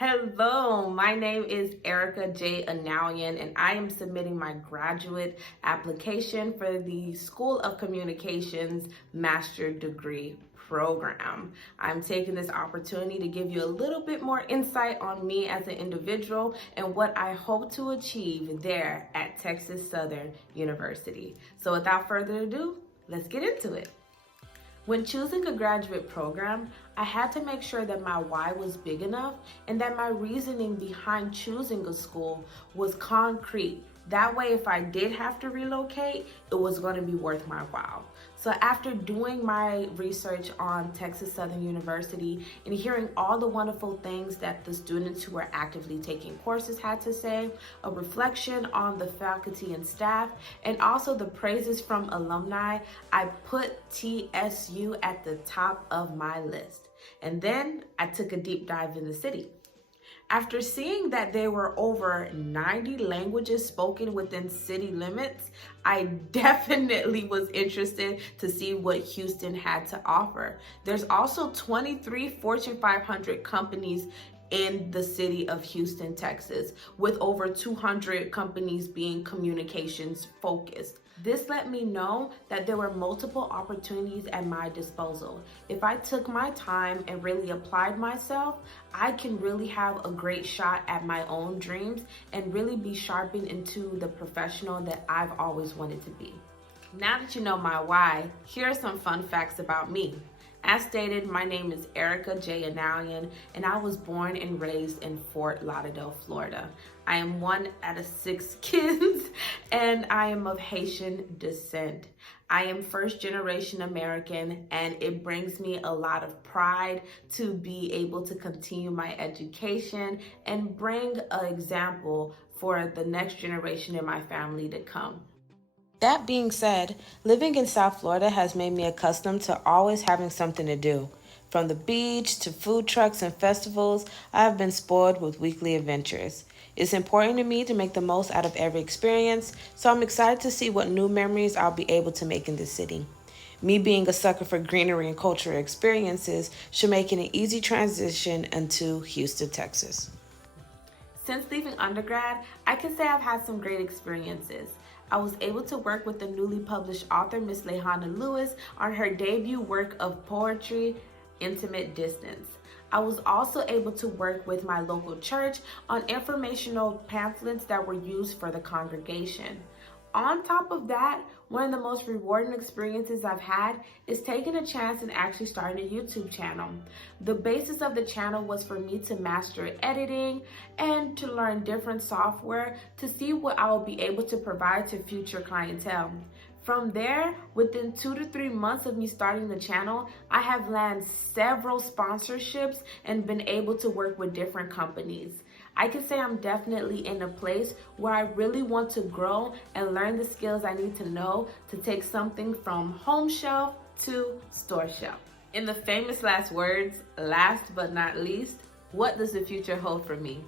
Hello, my name is Erica J. Inalien, and I am submitting my graduate application for the School of Communications Master Degree program. I'm taking this opportunity to give you a little bit more insight on me as an individual and what I hope to achieve there at Texas Southern University. So without further ado, let's get into it. When choosing a graduate program, I had to make sure that my why was big enough and that my reasoning behind choosing a school was concrete. That way, if I did have to relocate, it was going to be worth my while. So after doing my research on Texas Southern University and hearing all the wonderful things that the students who were actively taking courses had to say, a reflection on the faculty and staff, and also the praises from alumni, I put TSU at the top of my list. And then I took a deep dive in the city. After seeing that there were over 90 languages spoken within city limits, I definitely was interested to see what Houston had to offer. There's also 23 Fortune 500 companies in the city of Houston, Texas, with over 200 companies being communications focused. This let me know that there were multiple opportunities at my disposal. If I took my time and really applied myself, I can really have a great shot at my own dreams and really be sharpened into the professional that I've always wanted to be. Now that you know my why, here are some fun facts about me. As stated, my name is Erica J. Inalien, and I was born and raised in Fort Lauderdale, Florida. I am one out of 6 kids, and I am of Haitian descent. I am first generation American, and it brings me a lot of pride to be able to continue my education and bring an example for the next generation in my family to come. That being said, living in South Florida has made me accustomed to always having something to do. From the beach to food trucks and festivals, I have been spoiled with weekly adventures. It's important to me to make the most out of every experience, so I'm excited to see what new memories I'll be able to make in this city. Me being a sucker for greenery and cultural experiences should make it an easy transition into Houston, Texas. Since leaving undergrad, I can say I've had some great experiences. I was able to work with the newly published author, Miss Lehana Lewis, on her debut work of poetry, Intimate Distance. I was also able to work with my local church on informational pamphlets that were used for the congregation. On top of that, one of the most rewarding experiences I've had is taking a chance and actually starting a YouTube channel. The basis of the channel was for me to master editing and to learn different software to see what I will be able to provide to future clientele. From there, within 2 to 3 months of me starting the channel, I have landed several sponsorships and been able to work with different companies. I can say I'm definitely in a place where I really want to grow and learn the skills I need to know to take something from home shelf to store shelf. In the famous last words, last but not least, what does the future hold for me?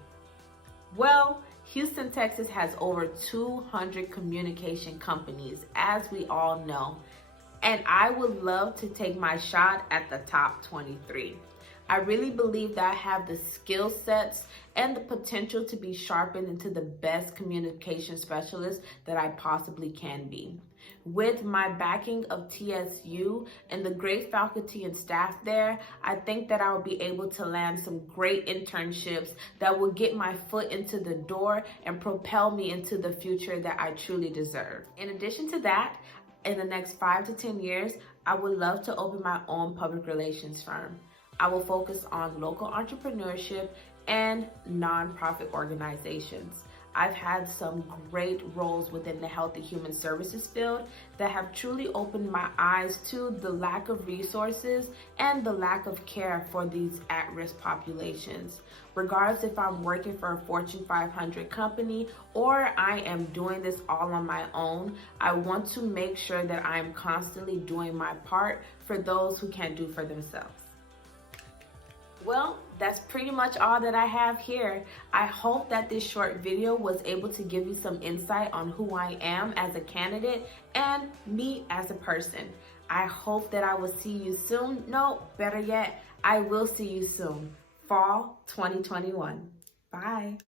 Well, Houston, Texas has over 200 communication companies, as we all know, and I would love to take my shot at the top 23. I really believe that I have the skill sets and the potential to be sharpened into the best communication specialist that I possibly can be. With my backing of TSU and the great faculty and staff there, I think that I will be able to land some great internships that will get my foot into the door and propel me into the future that I truly deserve. In addition to that, in the next 5 to 10 years, I would love to open my own public relations firm. I will focus on local entrepreneurship and nonprofit organizations. I've had some great roles within the health and human services field that have truly opened my eyes to the lack of resources and the lack of care for these at-risk populations. Regardless if I'm working for a Fortune 500 company or I am doing this all on my own, I want to make sure that I'm constantly doing my part for those who can't do for themselves. Well, that's pretty much all that I have here. I hope that this short video was able to give you some insight on who I am as a candidate and me as a person. I hope that I will see you soon. No, better yet, I will see you soon. fall 2021. Bye.